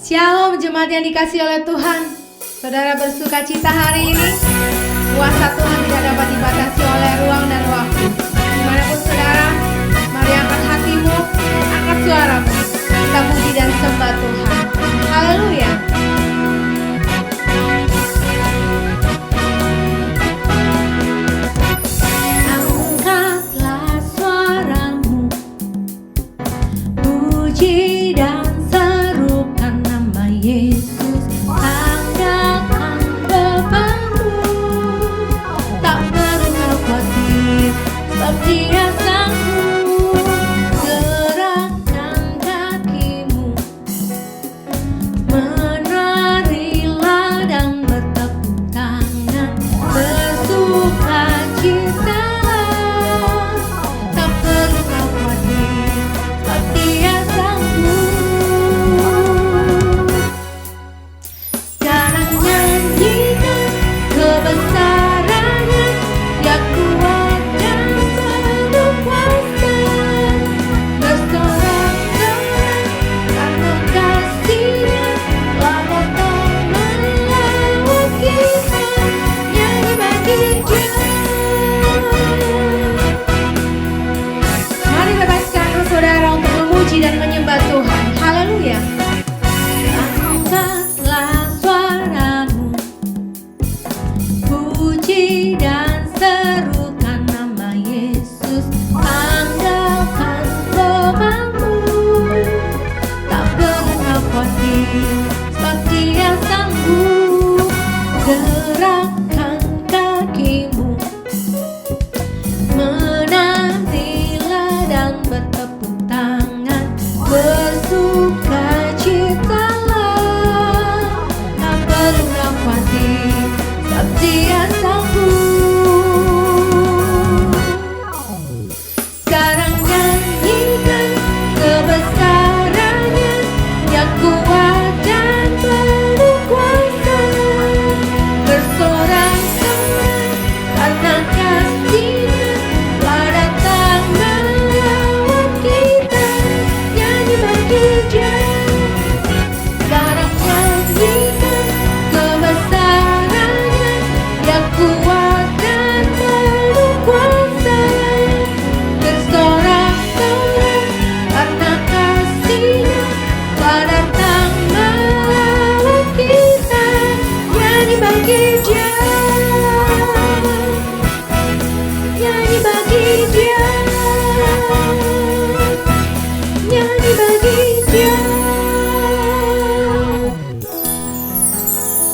Shalom jemaat yang dikasihi oleh Tuhan. Saudara bersuka cita hari ini. Kuasa Tuhan tidak dapat dibatasi oleh ruang dan waktu. Dimanapun saudara, mari angkat hatimu, angkat suaramu. Kita puji dan sembah Tuhan. Haleluya. Angkatlah suaramu, puji dan serukan nama Yesus. Tanggalkan bebanmu, tak perlu kau khawatir, sebab Dia sanggup. Gerakkan kakimu, menarilah dan bertepuk tangan, bersukacitalah, tak perlu kau khawatir, sebab Dia sanggup. Sekarang nyanyikan kebesarannya, Dia kuat dan penuh kuasa. Bersorak-sorak karena kasih-Nya telah datang melawat kita. Nyanyi bagi Dia. Mari bebaskan roh saudara untuk memuji dan menyembah Tuhan. Haleluya. Angkatlah suaramu, puji dan serukan nama Yesus. Tanggalkan bebanmu, tak perlu kau khawatir, sebab Dia sanggup. Gerakkan kakimu, menarilah dan bertepuk tangan, bersukacitalah, tak perlu kau khawatir, sebab Dia sanggup. Sekarang nyanyikan kebesarannya, Dia kuat dan penuh kuasa. Bersorak-sorak karena kasih-Nya telah datang melawat kita. Nyanyi bagi Dia. Sekarang nyanyikan kebesarannya, Dia kuat dan penuh kuasa. Bersorak-sorak karena kasih-Nya telah datang melawat kita. Nyanyi bagi Dia. Nyanyi bagi Dia. Nyanyi bagi Dia.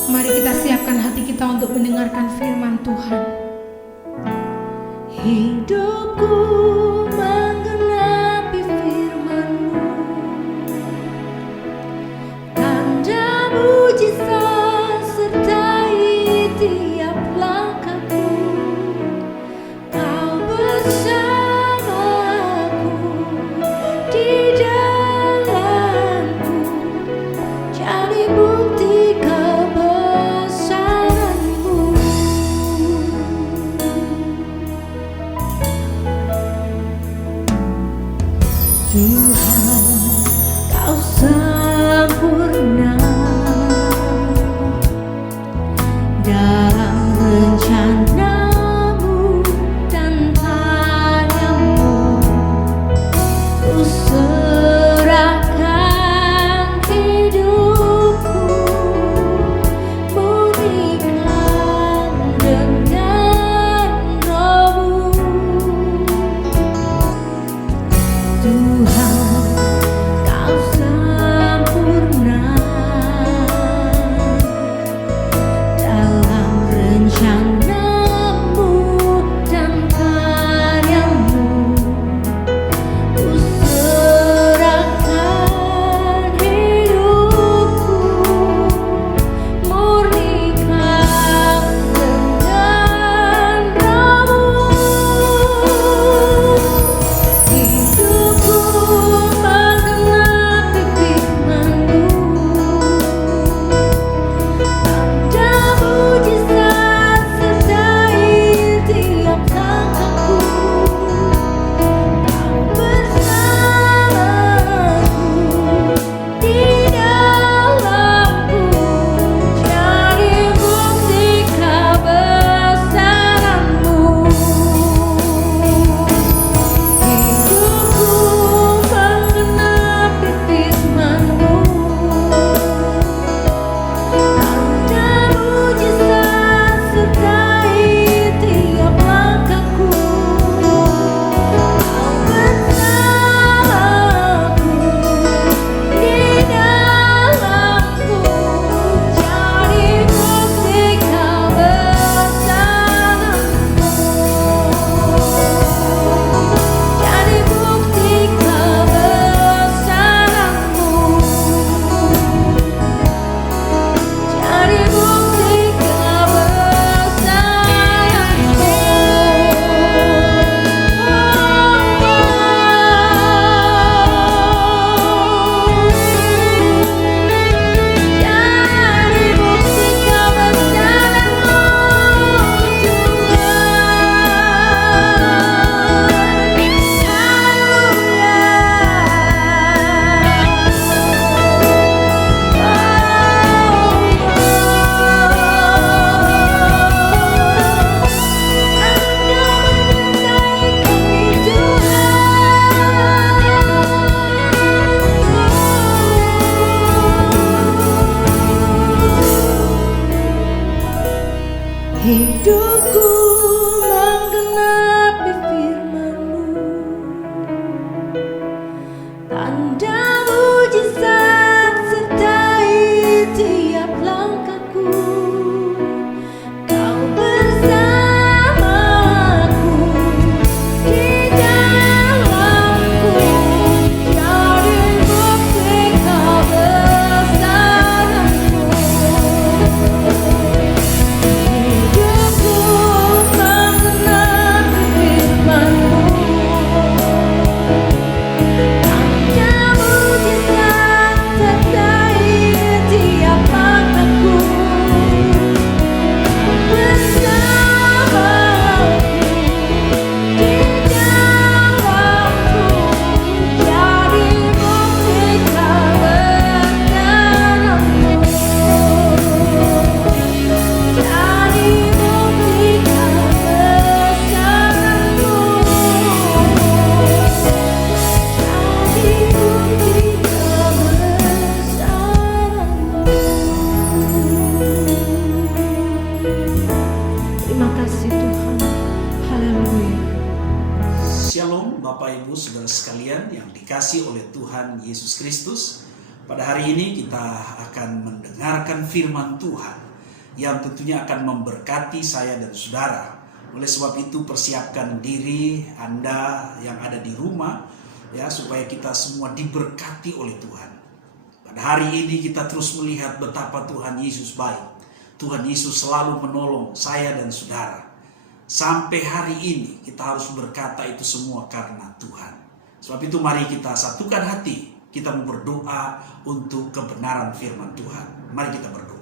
Mari kita siapkan hati kita untuk mendengarkan firman Tuhan. Hidupku menggenapi firman-Mu, tanda mujizat sertai tiap langkahku. Kau bersamaku di dalamku, jadi bukti kebesaran-Mu. Tuhan, Kau sempurna dalam rencana-Mu dan padamu ku serahkan hidupku, murnikan dengan Roh-Mu. Tuhan, Kau sempurna dalam rencana-Mu dan karya-Mu. Ku serahkan hidupku, murnikan dengan Roh-Mu. Hidupku yang dikasih oleh Tuhan Yesus Kristus, pada hari ini kita akan mendengarkan firman Tuhan yang tentunya akan memberkati saya dan saudara. Oleh sebab itu persiapkan diri Anda yang ada di rumah ya, supaya kita semua diberkati oleh Tuhan. Pada hari ini kita terus melihat betapa Tuhan Yesus baik. Tuhan Yesus selalu menolong saya dan saudara. Sampai hari ini kita harus berkata itu semua karena Tuhan. Sebab itu mari kita satukan hati. Kita mau berdoa untuk kebenaran firman Tuhan. Mari kita berdoa.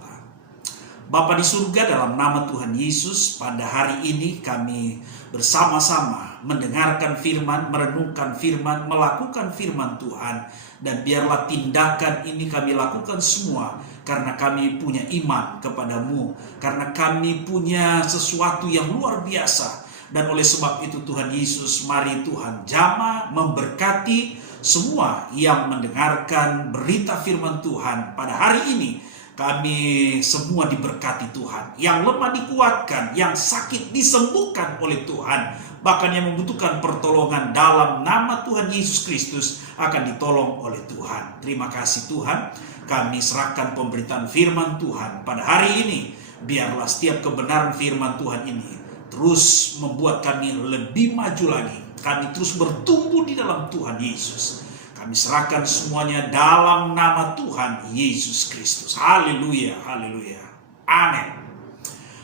Bapa di surga, dalam nama Tuhan Yesus, pada hari ini kami bersama-sama mendengarkan firman, merenungkan firman, melakukan firman Tuhan. Dan biarlah tindakan ini kami lakukan semua karena kami punya iman kepadamu, karena kami punya sesuatu yang luar biasa. Dan oleh sebab itu Tuhan Yesus, mari Tuhan jamah memberkati semua yang mendengarkan berita firman Tuhan pada hari ini. Kami semua diberkati Tuhan, yang lemah dikuatkan, yang sakit disembuhkan oleh Tuhan, bahkan yang membutuhkan pertolongan dalam nama Tuhan Yesus Kristus akan ditolong oleh Tuhan. Terima kasih Tuhan. Kami serahkan pemberitaan firman Tuhan pada hari ini. Biarlah setiap kebenaran firman Tuhan ini terus membuat kami lebih maju lagi. Kami terus bertumbuh di dalam Tuhan Yesus. Kami serahkan semuanya dalam nama Tuhan Yesus Kristus. Haleluya, haleluya, amin.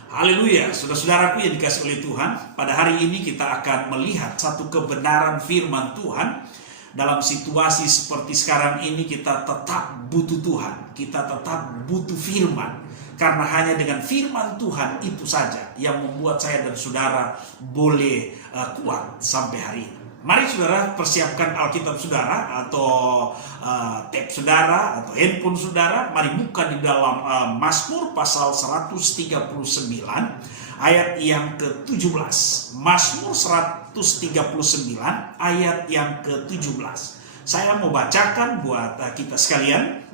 Haleluya, saudara-saudaraku yang dikasih oleh Tuhan. Pada hari ini kita akan melihat satu kebenaran firman Tuhan. Dalam situasi seperti sekarang ini kita tetap butuh Tuhan. Kita tetap butuh firman. Karena hanya dengan firman Tuhan itu saja yang membuat saya dan saudara boleh kuat sampai hari ini. Mari saudara persiapkan Alkitab saudara atau tab saudara atau handphone saudara. Mari buka di dalam Mazmur pasal 139 ayat yang ke-17. Mazmur 139 ayat yang ke-17. Saya mau bacakan buat kita sekalian.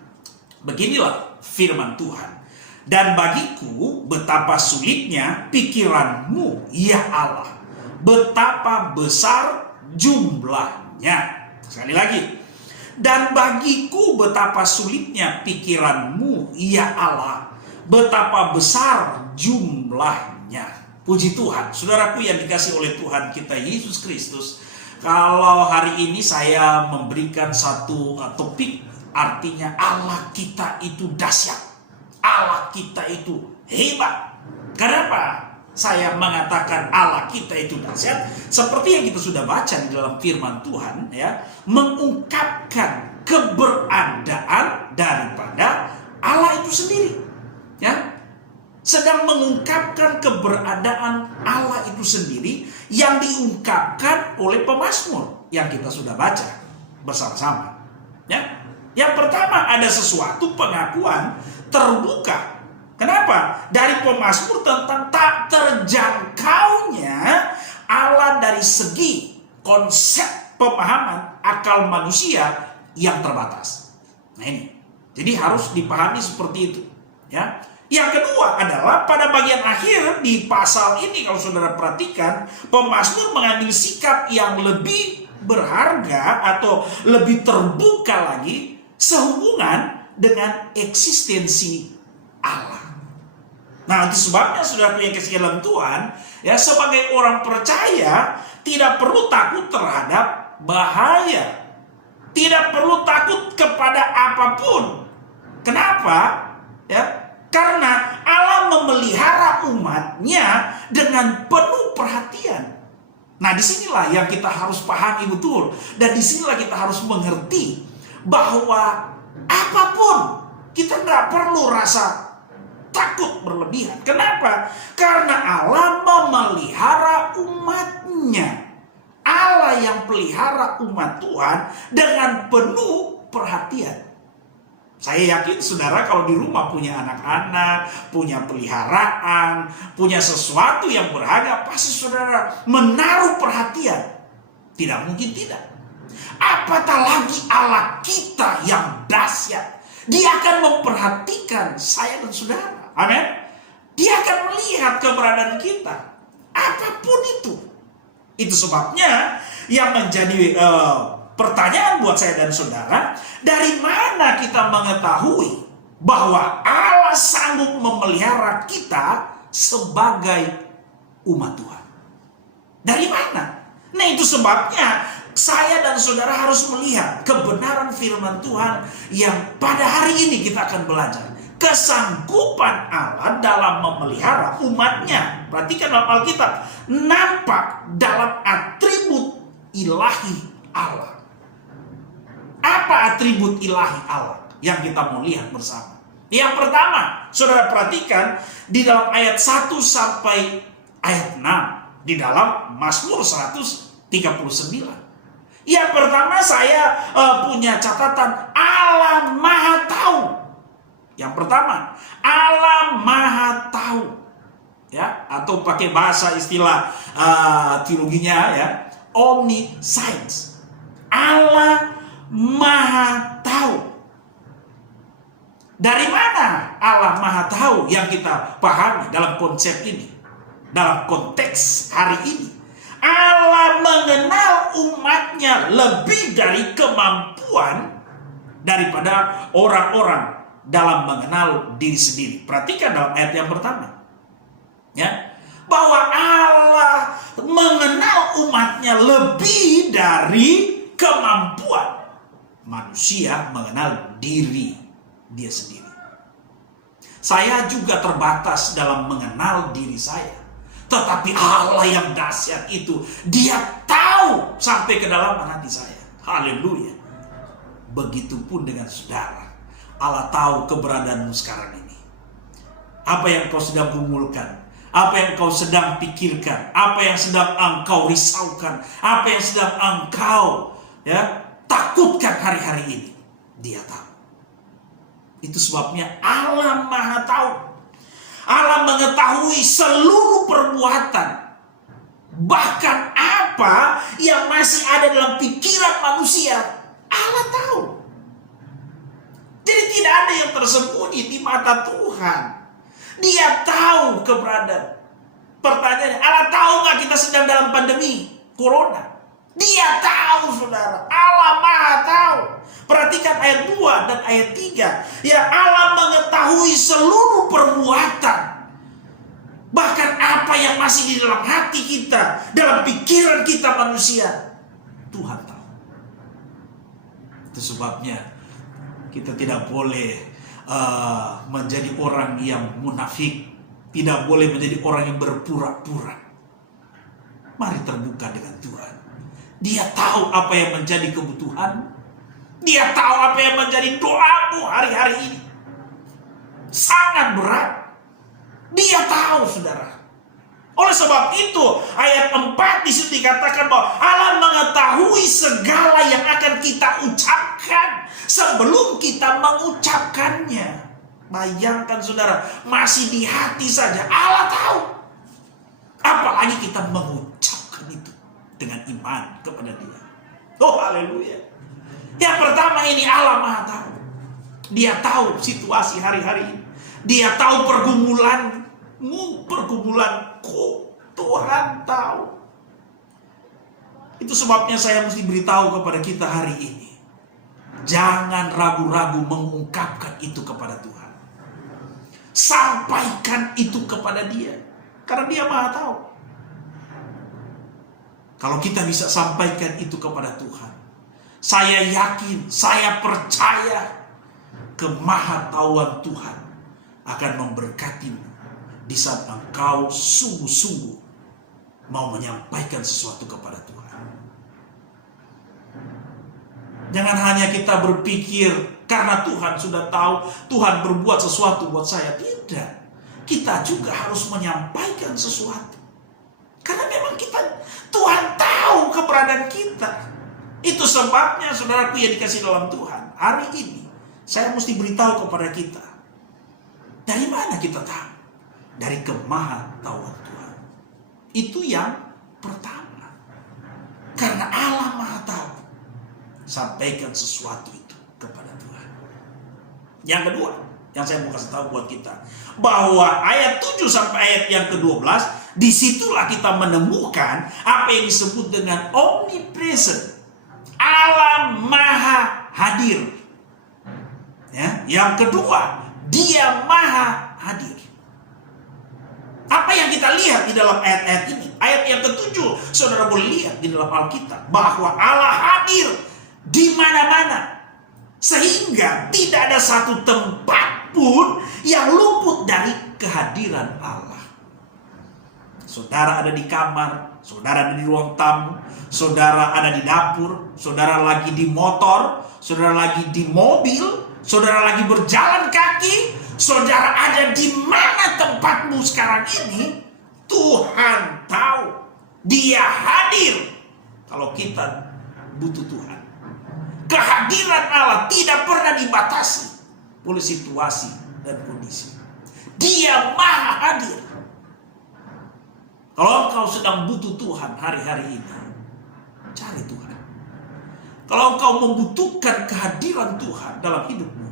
Beginilah firman Tuhan. Dan bagiku betapa sulitnya pikiranmu ya Allah, betapa besar jumlahnya. Sekali lagi. Dan bagiku betapa sulitnya pikiranmu ya Allah, betapa besar jumlahnya. Puji Tuhan. Saudaraku yang dikasih oleh Tuhan kita Yesus Kristus, kalau hari ini saya memberikan satu topik, artinya Allah kita itu dahsyat, Allah kita itu hebat. Kenapa saya mengatakan Allah kita itu dahsyat? Seperti yang kita sudah baca di dalam firman Tuhan ya, mengungkapkan keberadaan daripada Allah itu sendiri ya. Sedang mengungkapkan keberadaan Allah itu sendiri yang diungkapkan oleh pemazmur yang kita sudah baca bersama-sama ya. Yang pertama ada sesuatu pengakuan terbuka. Kenapa? Dari pemazmur tentang tak terjangkaunya Allah dari segi konsep pemahaman akal manusia yang terbatas. Nah ini, jadi harus dipahami seperti itu ya. Yang kedua adalah pada bagian akhir di pasal ini, kalau saudara perhatikan, pemazmur mengambil sikap yang lebih berharga atau lebih terbuka lagi sehubungan dengan eksistensi Allah. Nah, itu sebabnya saudara yang kasih dalam Tuhan, ya sebagai orang percaya tidak perlu takut terhadap bahaya. Tidak perlu takut kepada apapun. Kenapa? Ya, karena Allah memelihara umatnya dengan penuh perhatian. Nah, disinilah yang kita harus pahami betul. Dan disinilah kita harus mengerti bahwa apapun kita nggak perlu rasa takut berlebihan. Kenapa? Karena Allah memelihara umatnya. Allah yang pelihara umat Tuhan dengan penuh perhatian. Saya yakin saudara kalau di rumah punya anak-anak, punya peliharaan, punya sesuatu yang berharga, pasti saudara menaruh perhatian. Tidak mungkin tidak. Apatah lagi Allah kita yang dahsyat. Dia akan memperhatikan saya dan saudara. Amin. Dia akan melihat keberadaan kita. Apapun itu. Itu sebabnya yang menjadi pertanyaan buat saya dan saudara, dari mana kita mengetahui bahwa Allah sanggup memelihara kita sebagai umat Tuhan? Dari mana? Nah, itu sebabnya saya dan saudara harus melihat kebenaran firman Tuhan yang pada hari ini kita akan belajar. Kesanggupan Allah dalam memelihara umatnya. Perhatikan dalam Alkitab, nampak dalam atribut ilahi Allah. Apa atribut ilahi Allah yang kita mau lihat bersama? Yang pertama, saudara perhatikan di dalam ayat 1 sampai ayat 6 di dalam Mazmur 139. Yang pertama saya punya catatan, Allah Maha Tahu. Yang pertama, Allah Maha Tahu. Ya, atau pakai bahasa istilah teologinya ya, omniscience. Allah Maha Tahu. Dari mana Allah Maha Tahu yang kita pahami dalam konsep ini? Dalam konteks hari ini, Allah mengenal umatnya lebih dari kemampuan daripada orang-orang dalam mengenal diri sendiri. Perhatikan dalam ayat yang pertama, ya, bahwa Allah mengenal umatnya lebih dari kemampuan manusia mengenal diri dia sendiri. Saya juga terbatas dalam mengenal diri saya, tetapi Allah yang dahsyat itu, Dia tahu sampai ke dalam hati saya. Haleluya. Begitupun dengan saudara. Allah tahu keberadaanmu sekarang ini. Apa yang kau sedang gumulkan, apa yang kau sedang pikirkan, apa yang sedang engkau risaukan, apa yang sedang engkau takutkan hari-hari ini, Dia tahu. Itu sebabnya Allah Maha Tahu. Allah mengetahui seluruh perbuatan, bahkan apa yang masih ada dalam pikiran manusia, Allah tahu. Jadi tidak ada yang tersembunyi di mata Tuhan. Dia tahu keberadaan. Pertanyaannya, Allah tahu nggak kita sedang dalam pandemi Corona? Dia tahu, saudara. Allah Maha Tahu. Perhatikan ayat 2 dan ayat 3. Ya, Allah mengetahui seluruh perbuatan. Bahkan apa yang masih di dalam hati kita, dalam pikiran kita manusia, Tuhan tahu. Itu sebabnya kita tidak boleh menjadi orang yang munafik. Tidak boleh menjadi orang yang berpura-pura. Mari terbuka dengan Tuhan. Dia tahu apa yang menjadi kebutuhan. Dia tahu apa yang menjadi doamu hari-hari ini. Sangat berat. Dia tahu, saudara. Oleh sebab itu, ayat 4 di situ dikatakan bahwa Allah mengetahui segala yang akan kita ucapkan sebelum kita mengucapkannya. Bayangkan, saudara, masih di hati saja Allah tahu. Apalagi kita mengucapkan itu dengan iman kepada Dia. Oh, haleluya. Yang pertama ini Allah Maha Tahu. Dia tahu situasi hari-hari ini. Dia tahu pergumulanmu, pergumulanku. Tuhan tahu. Itu sebabnya saya mesti beritahu kepada kita hari ini. Jangan ragu-ragu mengungkapkan itu kepada Tuhan. Sampaikan itu kepada Dia. Karena Dia Maha Tahu. Kalau kita bisa sampaikan itu kepada Tuhan, saya yakin, saya percaya kemahatauan Tuhan akan memberkatimu di saat engkau sungguh-sungguh mau menyampaikan sesuatu kepada Tuhan. Jangan hanya kita berpikir karena Tuhan sudah tahu, Tuhan berbuat sesuatu buat saya. Tidak. Kita juga harus menyampaikan sesuatu. Karena memang Tuhan tahu keberadaan kita. Itu sebabnya, saudaraku yang dikasih dalam Tuhan, hari ini saya mesti beritahu kepada kita. Dari mana kita tahu? Dari kemahatauan Tuhan. Itu yang pertama. Karena Allah Maha Tahu. Sampaikan sesuatu itu kepada Tuhan. Yang kedua, yang saya mau kasih tahu buat kita, bahwa ayat 7 sampai ayat yang ke-12, disitulah kita menemukan apa yang disebut dengan omnipresent. Allah maha hadir. Ya, yang kedua, Dia maha hadir. Apa yang kita lihat di dalam ayat-ayat ini? Ayat yang ketujuh, saudara boleh lihat di dalam Alkitab bahwa Allah hadir di mana-mana, sehingga tidak ada satu tempat pun yang luput dari kehadiran Allah. Saudara ada di kamar, saudara ada di ruang tamu, saudara ada di dapur, saudara lagi di motor, saudara lagi di mobil, saudara lagi berjalan kaki, saudara ada di mana tempatmu sekarang ini, Tuhan tahu. Dia hadir kalau kita butuh Tuhan. Kehadiran Allah tidak pernah dibatasi oleh situasi dan kondisi. Dia maha hadir. Kalau engkau sedang butuh Tuhan hari-hari ini, cari Tuhan. Kalau engkau membutuhkan kehadiran Tuhan dalam hidupmu,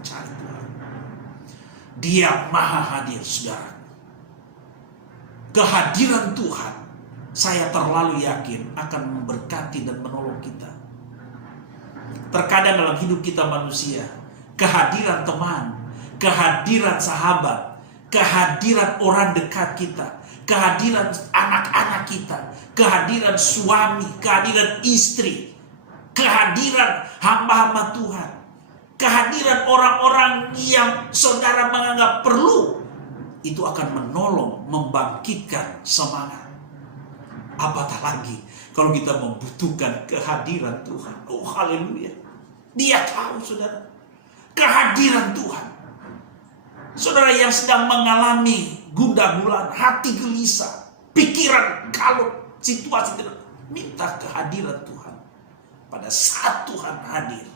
cari Tuhan. Dia maha hadir, saudara. Kehadiran Tuhan, saya terlalu yakin akan memberkati dan menolong kita. Terkadang dalam hidup kita manusia, kehadiran teman, kehadiran sahabat, kehadiran orang dekat kita, kehadiran anak-anak kita, kehadiran suami, kehadiran istri, kehadiran hamba-hamba Tuhan, kehadiran orang-orang yang saudara menganggap perlu, itu akan menolong, membangkitkan semangat. Apatah lagi kalau kita membutuhkan kehadiran Tuhan. Oh haleluya. Dia tahu, saudara, kehadiran Tuhan. Saudara yang sedang mengalami gundah gulana, hati gelisah, pikiran kalut, situasi tidak, minta kehadiran Tuhan. Pada saat Tuhan hadir,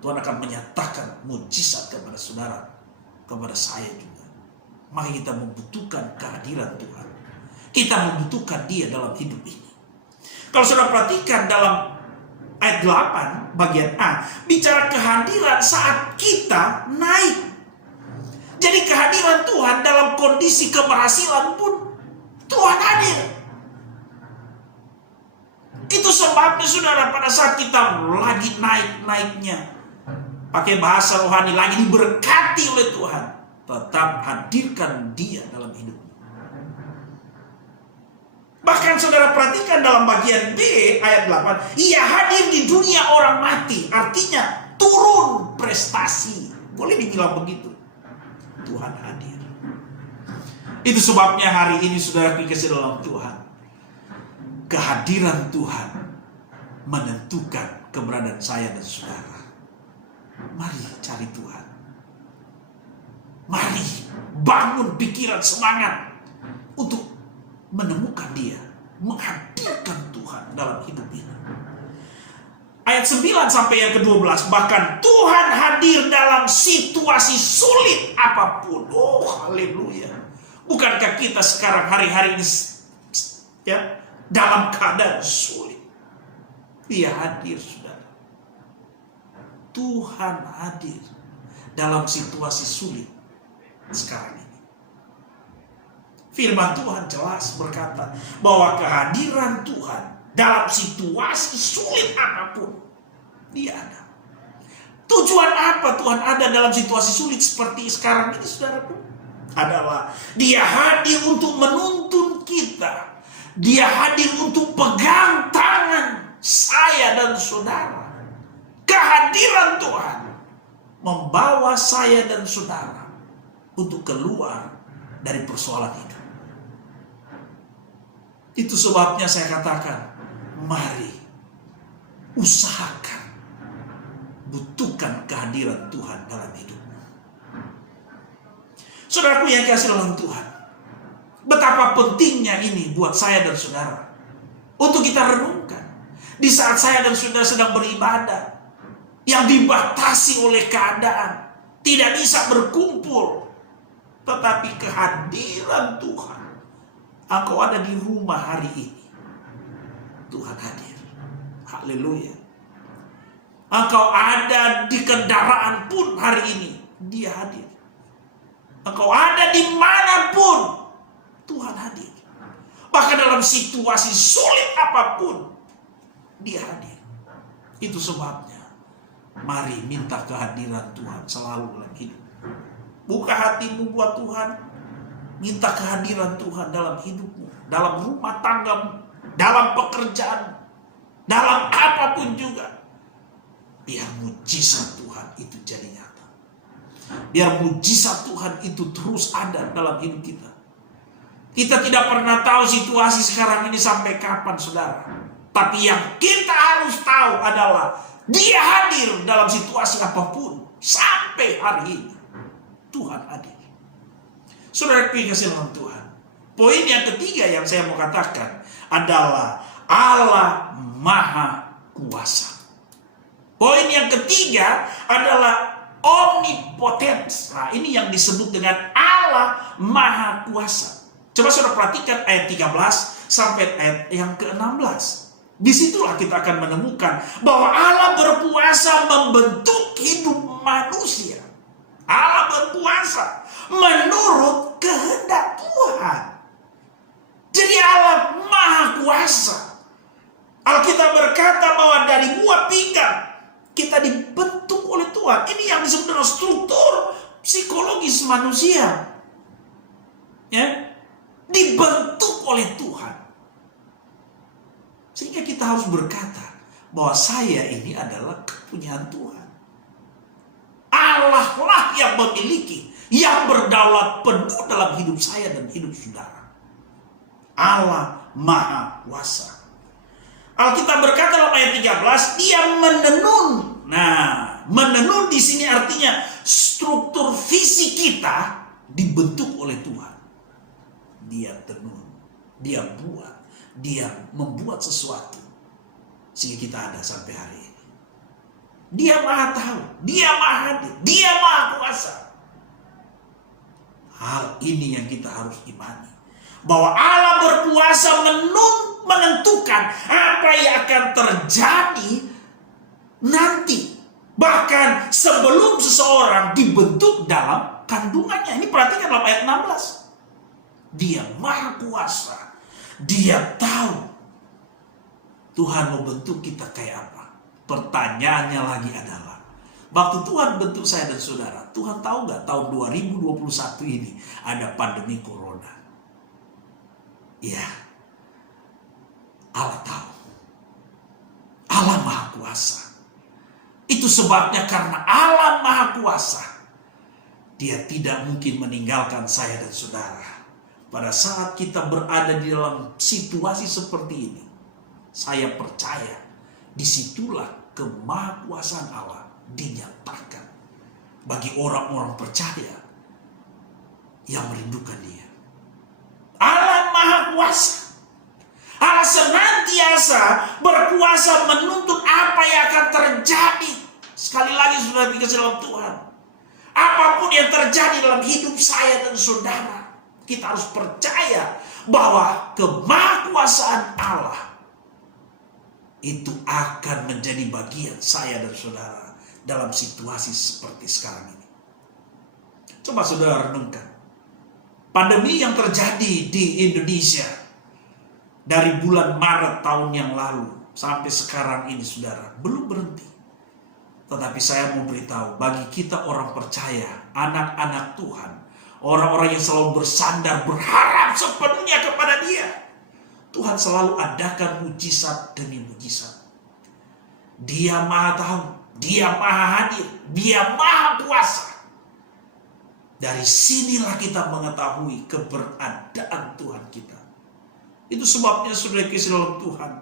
Tuhan akan menyatakan mujizat kepada saudara, kepada saya juga. Maka kita membutuhkan kehadiran Tuhan. Kita membutuhkan Dia dalam hidup ini. Kalau saudara perhatikan dalam ayat 8 bagian A, bicara kehadiran saat kita naik. Jadi kehadiran Tuhan dalam kondisi keberhasilan pun Tuhan hadir. Itu sebabnya saudara, pada saat kita lagi naik-naiknya, pakai bahasa rohani, lagi diberkati oleh Tuhan, tetap hadirkan Dia dalam hidup. Bahkan saudara perhatikan dalam bagian B ayat 8, Ia hadir di dunia orang mati. Artinya turun prestasi. Boleh dibilang begitu. Tuhan hadir. Itu sebabnya hari ini saudara dikasih dalam Tuhan, kehadiran Tuhan menentukan keberadaan saya dan saudara. Mari cari Tuhan. Mari bangun pikiran, semangat untuk menemukan Dia, menghadirkan Tuhan dalam hidup ini. Ayat 9 sampai yang ke-12, bahkan Tuhan hadir dalam situasi sulit apapun. Oh haleluya. Bukankah kita sekarang hari-hari ini ya dalam keadaan sulit? Dia hadir, saudara. Tuhan hadir dalam situasi sulit sekarang ini. Firman Tuhan jelas berkata bahwa kehadiran Tuhan dalam situasi sulit apapun, Dia ada. Tujuan apa Tuhan ada dalam situasi sulit seperti sekarang ini, saudaraku? Adalah Dia hadir untuk menuntun kita. Dia hadir untuk pegang tangan saya dan saudara. Kehadiran Tuhan membawa saya dan saudara untuk keluar dari persoalan hidup. Itu sebabnya saya katakan, mari usahakan, butuhkan kehadiran Tuhan dalam hidupmu. Saudaraku yang dikasihi dalam Tuhan, betapa pentingnya ini buat saya dan saudara untuk kita renungkan di saat saya dan saudara sedang beribadah, yang dibatasi oleh keadaan, tidak bisa berkumpul, tetapi kehadiran Tuhan. Engkau ada di rumah hari ini, Tuhan hadir. Haleluya. Engkau ada di kendaraan pun hari ini, Dia hadir. Engkau ada di manapun, Tuhan hadir. Bahkan dalam situasi sulit apapun, Dia hadir. Itu sebabnya mari minta kehadiran Tuhan selalu dalam hidup. Buka hatimu buat Tuhan. Minta kehadiran Tuhan dalam hidupmu, dalam rumah tanggamu, dalam pekerjaan, dalam apapun juga. Biar mujizat Tuhan itu jadi nyata. Biar mujizat Tuhan itu terus ada dalam hidup kita. Kita tidak pernah tahu situasi sekarang ini sampai kapan, saudara. Tapi yang kita harus tahu adalah Dia hadir dalam situasi apapun sampai hari ini. Tuhan hadir. Saudara dikasihi dalam Tuhan. Poin yang ketiga yang saya mau katakan adalah Allah Maha Kuasa. Poin yang ketiga adalah omnipotens. Nah, ini yang disebut dengan Allah Maha Kuasa. Coba saudara perhatikan ayat 13 sampai ayat yang ke-16. Disitulah kita akan menemukan bahwa Allah berkuasa membentuk hidup manusia. Allah berkuasa menurut kehendak Tuhan. Jadi Allah Maha Kuasa. Alkitab berkata bahwa dari buah pinggang kita dibentuk oleh Tuhan. Ini yang disebut dengan struktur psikologis manusia. Ya, dibentuk oleh Tuhan. Sehingga kita harus berkata bahwa saya ini adalah kepunyaan Tuhan. Allah lah yang memiliki, yang berdaulat penuh dalam hidup saya dan hidup saudara. Allah Maha Kuasa. Alkitab berkata dalam ayat 13, Dia menenun. Nah, menenun di sini artinya struktur fisik kita dibentuk oleh Tuhan. Dia tenun, Dia buat, Dia membuat sesuatu sehingga kita ada sampai hari ini. Dia Maha tahu, Dia Maha hadir, Dia Maha Kuasa. Hal ini yang kita harus imani. Bahwa Allah berkuasa menentukan apa yang akan terjadi nanti. Bahkan sebelum seseorang dibentuk dalam kandungannya. Ini perhatikan dalam ayat 16. Dia Maha Kuasa. Dia tahu Tuhan mau bentuk kita kayak apa. Pertanyaannya lagi adalah, waktu Tuhan bentuk saya dan saudara, Tuhan tahu gak tahun 2021 ini ada pandemi corona? Ya, Allah tahu. Allah Maha Kuasa. Itu sebabnya karena Allah Maha Kuasa, Dia tidak mungkin meninggalkan saya dan saudara. Pada saat kita berada di dalam situasi seperti ini, saya percaya disitulah kemahakuasaan Allah dinyatakan bagi orang-orang percaya yang merindukan Dia. Allah Maha Kuasa. Allah senantiasa berkuasa menuntut apa yang akan terjadi. Sekali lagi saudara dikasih dalam Tuhan. Apapun yang terjadi dalam hidup saya dan saudara, kita harus percaya bahwa kemahakuasaan Allah itu akan menjadi bagian saya dan saudara dalam situasi seperti sekarang ini. Coba saudara renungkan. Pandemi yang terjadi di Indonesia dari bulan Maret tahun yang lalu sampai sekarang ini saudara belum berhenti. Tetapi saya mau beritahu bagi kita orang percaya, anak-anak Tuhan, orang-orang yang selalu bersandar berharap sepenuhnya kepada Dia, Tuhan selalu adakan mujizat demi mujizat. Dia Maha tahu, Dia Maha hadir, Dia Maha Kuasa. Dari sinilah kita mengetahui keberadaan Tuhan kita. Itu sebabnya saudara kisah dalam Tuhan,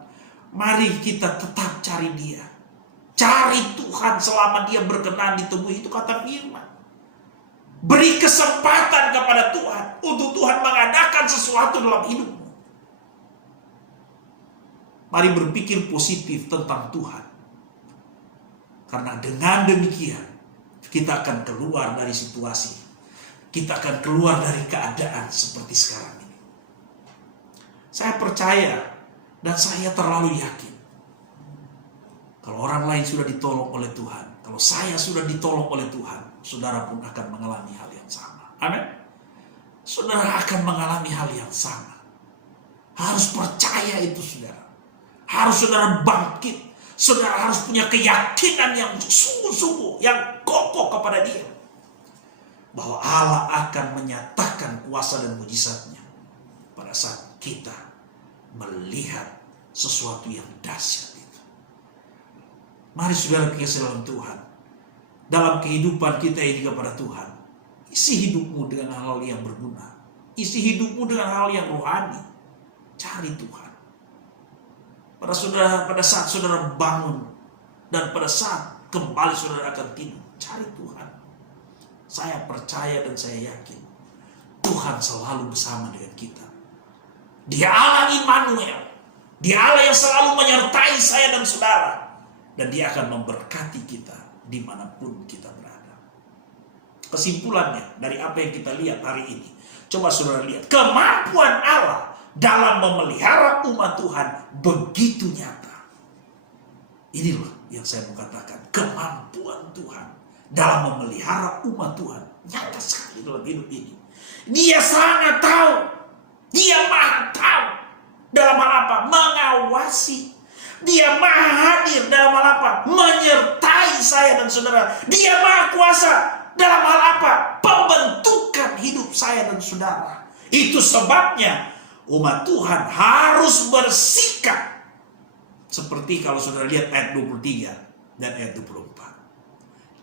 mari kita tetap cari Dia. Cari Tuhan selama Dia berkenan ditemui, itu kata firman. Beri kesempatan kepada Tuhan untuk Tuhan mengadakan sesuatu dalam hidupmu. Mari berpikir positif tentang Tuhan. Karena dengan demikian kita akan keluar dari situasi. Kita akan keluar dari keadaan seperti sekarang ini. Saya percaya dan saya terlalu yakin. Kalau orang lain sudah ditolong oleh Tuhan, kalau saya sudah ditolong oleh Tuhan, saudara pun akan mengalami hal yang sama. Amin. Saudara akan mengalami hal yang sama. Harus percaya itu saudara. Harus saudara bangkit. Saudara harus punya keyakinan yang sungguh-sungguh, yang kokoh kepada Dia, bahwa Allah akan menyatakan kuasa dan mujizatnya pada saat kita melihat sesuatu yang dahsyat itu. Mari saudara kekasih dalam Tuhan, dalam kehidupan kita ini kepada Tuhan, isi hidupmu dengan hal-hal yang berguna, isi hidupmu dengan hal yang rohani. Cari Tuhan. Pada saat saudara bangun dan pada saat kembali saudara akan tidur, cari Tuhan. Saya percaya dan saya yakin Tuhan selalu bersama dengan kita. Dia Allah Immanuel, Dia Allah yang selalu menyertai saya dan saudara, dan Dia akan memberkati kita dimanapun kita berada. Kesimpulannya dari apa yang kita lihat hari ini, coba saudara lihat kemampuan Allah dalam memelihara umat Tuhan begitu nyata. Inilah yang saya mau katakan, kemampuan Tuhan dalam memelihara umat Tuhan nyata sekali dalam hidup ini. Dia sangat tahu, Dia maha tahu dalam hal apa? Mengawasi. Dia maha hadir dalam hal apa? Menyertai saya dan saudara. Dia maha kuasa dalam hal apa? Pembentukan hidup saya dan saudara. Itu sebabnya umat Tuhan harus bersikap seperti kalau saudara lihat ayat 23 dan ayat 24.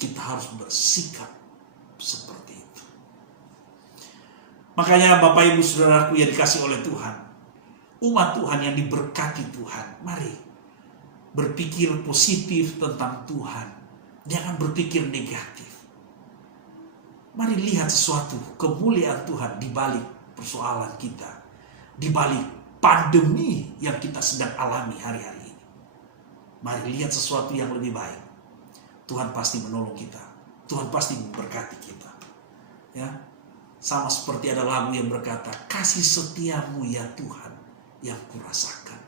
Kita harus bersikap seperti itu. Makanya Bapak Ibu Saudaraku yang dikasih oleh Tuhan, umat Tuhan yang diberkati Tuhan, mari berpikir positif tentang Tuhan. Jangan berpikir negatif. Mari lihat sesuatu kemuliaan Tuhan di balik persoalan kita, di balik pandemi yang kita sedang alami hari-hari ini. Mari lihat sesuatu yang lebih baik. Tuhan pasti menolong kita. Tuhan pasti memberkati kita. Ya, sama seperti ada lagu yang berkata, kasih setiamu ya Tuhan yang kurasakan.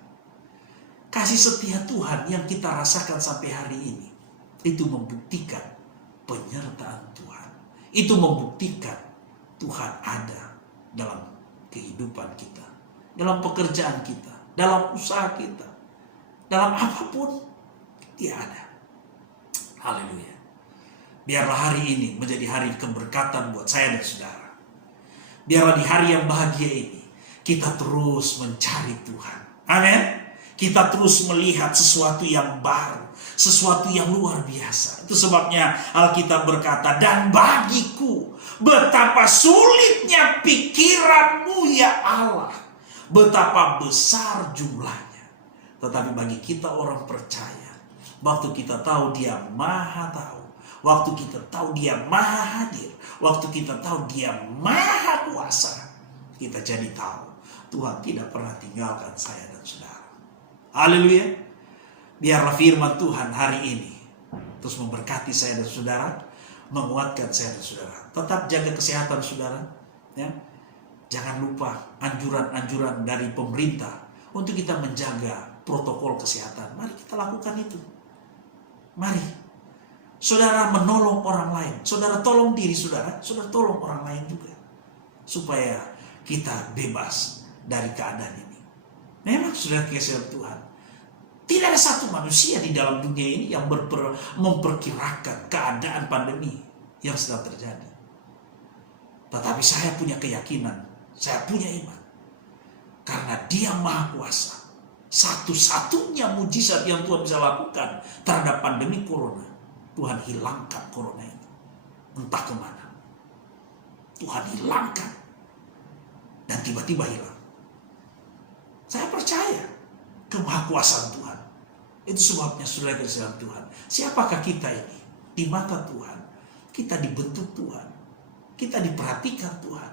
Kasih setia Tuhan yang kita rasakan sampai hari ini, itu membuktikan penyertaan Tuhan. Itu membuktikan Tuhan ada dalam kehidupan kita, dalam pekerjaan kita, dalam usaha kita, dalam apapun Dia ada. Haleluya. Biarlah hari ini menjadi hari keberkatan buat saya dan saudara. Biarlah di hari yang bahagia ini kita terus mencari Tuhan. Amin. Kita terus melihat sesuatu yang baru, sesuatu yang luar biasa. Itu sebabnya Alkitab berkata, dan bagiku betapa sulitnya pikiranmu ya Allah, betapa besar jumlahnya. Tetapi bagi kita orang percaya, waktu kita tahu Dia maha tahu, waktu kita tahu Dia maha hadir, waktu kita tahu Dia maha kuasa, kita jadi tahu Tuhan tidak pernah tinggalkan saya dan saudara. Haleluya. Biarlah firman Tuhan hari ini terus memberkati saya dan saudara, menguatkan saya dan saudara. Tetap jaga kesehatan saudara, ya. Jangan lupa anjuran-anjuran dari pemerintah untuk kita menjaga protokol kesehatan. Mari kita lakukan itu. Mari saudara menolong orang lain, saudara tolong diri saudara, saudara tolong orang lain juga, supaya kita bebas dari keadaan ini. Memang saudara kasih Tuhan, tidak ada satu manusia di dalam dunia ini yang memperkirakan keadaan pandemi yang sedang terjadi. Tetapi saya punya keyakinan, saya punya iman, karena Dia maha kuasa. Satu-satunya mujizat yang Tuhan bisa lakukan terhadap pandemi corona, Tuhan hilangkan corona itu. Entah kemana Tuhan hilangkan, dan tiba-tiba hilang. Saya percaya kemahakuasaan Tuhan. Itu sebabnya saudara kesehatan Tuhan, siapakah kita ini di mata Tuhan? Kita dibentuk Tuhan, kita diperhatikan Tuhan,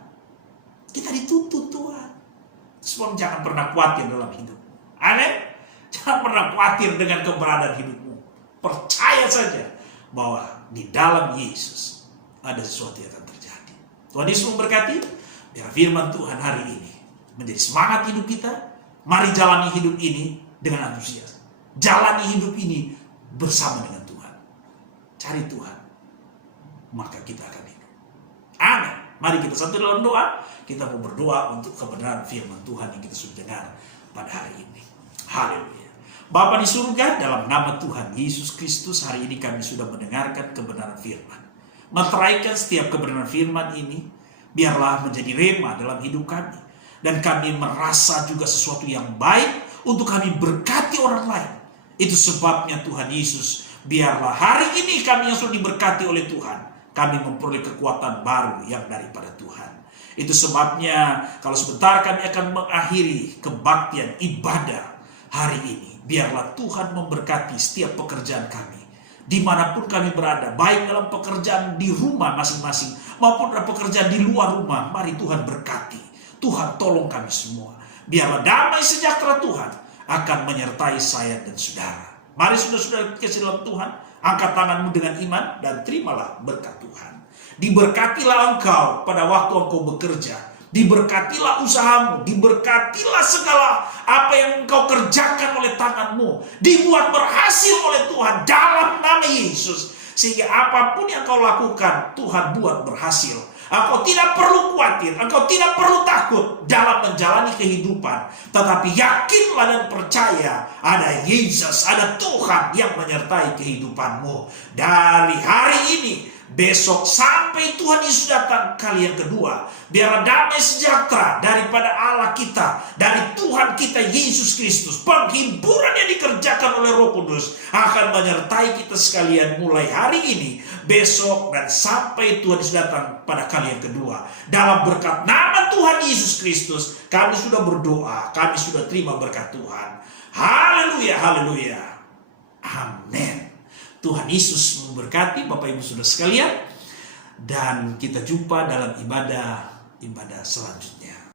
kita dituntut Tuhan. Sebab jangan pernah khawatir dalam hidup. Amin. Jangan pernah khawatir dengan keberadaan hidupmu. Percaya saja bahwa di dalam Yesus ada sesuatu yang akan terjadi. Tuhan Yesus memberkati. Biar firman Tuhan hari ini menjadi semangat hidup kita. Mari jalani hidup ini dengan antusias. Jalani hidup ini bersama dengan Tuhan. Cari Tuhan, maka kita akan hidup. Amin. Mari kita satu dalam doa. Kita mau berdoa untuk kebenaran firman Tuhan yang kita sudah dengar pada hari ini. Haleluya. Bapa di surga, dalam nama Tuhan Yesus Kristus, hari ini kami sudah mendengarkan kebenaran firman. Meteraikan setiap kebenaran firman ini, biarlah menjadi rema dalam hidup kami. Dan kami merasa juga sesuatu yang baik untuk kami berkati orang lain. Itu sebabnya Tuhan Yesus, biarlah hari ini kami yang sudah diberkati oleh Tuhan, kami memperoleh kekuatan baru yang daripada Tuhan. Itu sebabnya kalau sebentar kami akan mengakhiri kebaktian ibadah hari ini. Biarlah Tuhan memberkati setiap pekerjaan kami, dimanapun kami berada, baik dalam pekerjaan di rumah masing-masing maupun dalam pekerjaan di luar rumah. Mari Tuhan berkati, Tuhan tolong kami semua. Biarlah damai sejahtera Tuhan akan menyertai saya dan saudara. Mari saudara-saudara kasih dalam Tuhan, angkat tanganmu dengan iman dan terimalah berkat Tuhan. Diberkatilah engkau pada waktu engkau bekerja. Diberkatilah usahamu, diberkatilah segala apa yang engkau kerjakan oleh tanganmu, dibuat berhasil oleh Tuhan dalam nama Yesus. Sehingga apapun yang kau lakukan, Tuhan buat berhasil. Engkau tidak perlu khawatir, engkau tidak perlu takut dalam menjalani kehidupan. Tetapi yakinlah dan percaya ada Yesus, ada Tuhan yang menyertai kehidupanmu. Dari hari ini, besok sampai Tuhan Yesus datang kali yang kedua, biarlah damai sejahtera daripada Allah kita, dari Tuhan kita Yesus Kristus, penghiburan yang dikerjakan oleh Roh Kudus akan menyertai kita sekalian mulai hari ini, besok, dan sampai Tuhan Yesus datang pada kali yang kedua. Dalam berkat nama Tuhan Yesus Kristus, kami sudah berdoa, kami sudah terima berkat Tuhan. Haleluya, haleluya. Amin. Tuhan Yesus memberkati Bapak Ibu Saudara sekalian, dan kita jumpa dalam ibadah selanjutnya.